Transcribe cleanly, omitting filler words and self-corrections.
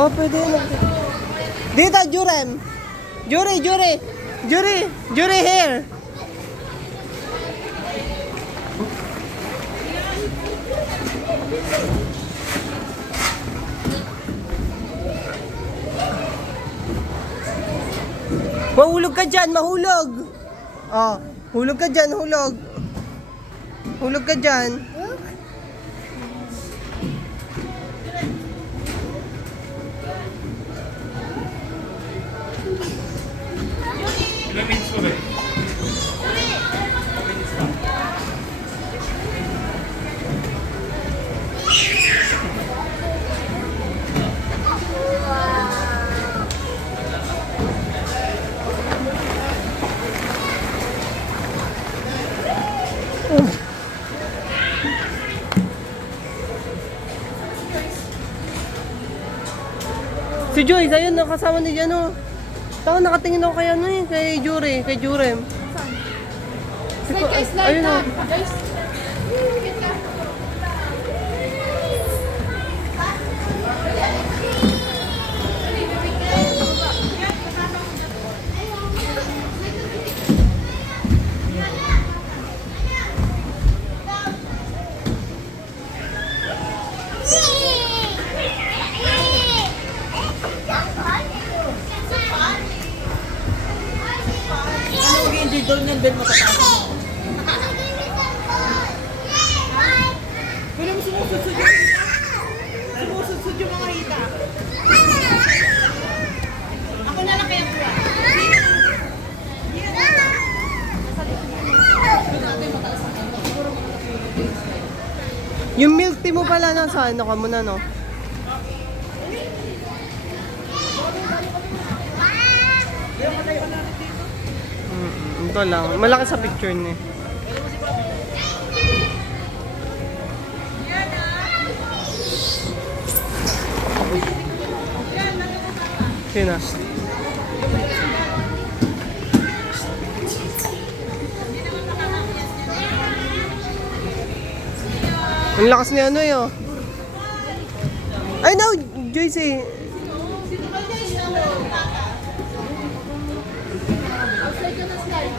Oh, pwede na. Dito, Jurem. Jury here. Mahulog ka dyan, mahulog. Oh, hulog ka dyan, hulog. Hulog ka dyan. Ilang minutes ko ba? Si Joyce, ayun, nakasama ni Jan, oh. Taka, nakatingin ako kay ano eh, kay Jurem. Guys, Ayun, oh. Guys. Mag-enjoy doon ng bed matataas mo. Pero sumusudsud yung mga hita. Ako na lang kaya kuha. Yung milk tea mo pala nasa ano ka muna, no? Ito lang. Malaki sa picture niya. Sino? Ang lakas ni ano yun. Ay no, Joyce. Outside ka na slide.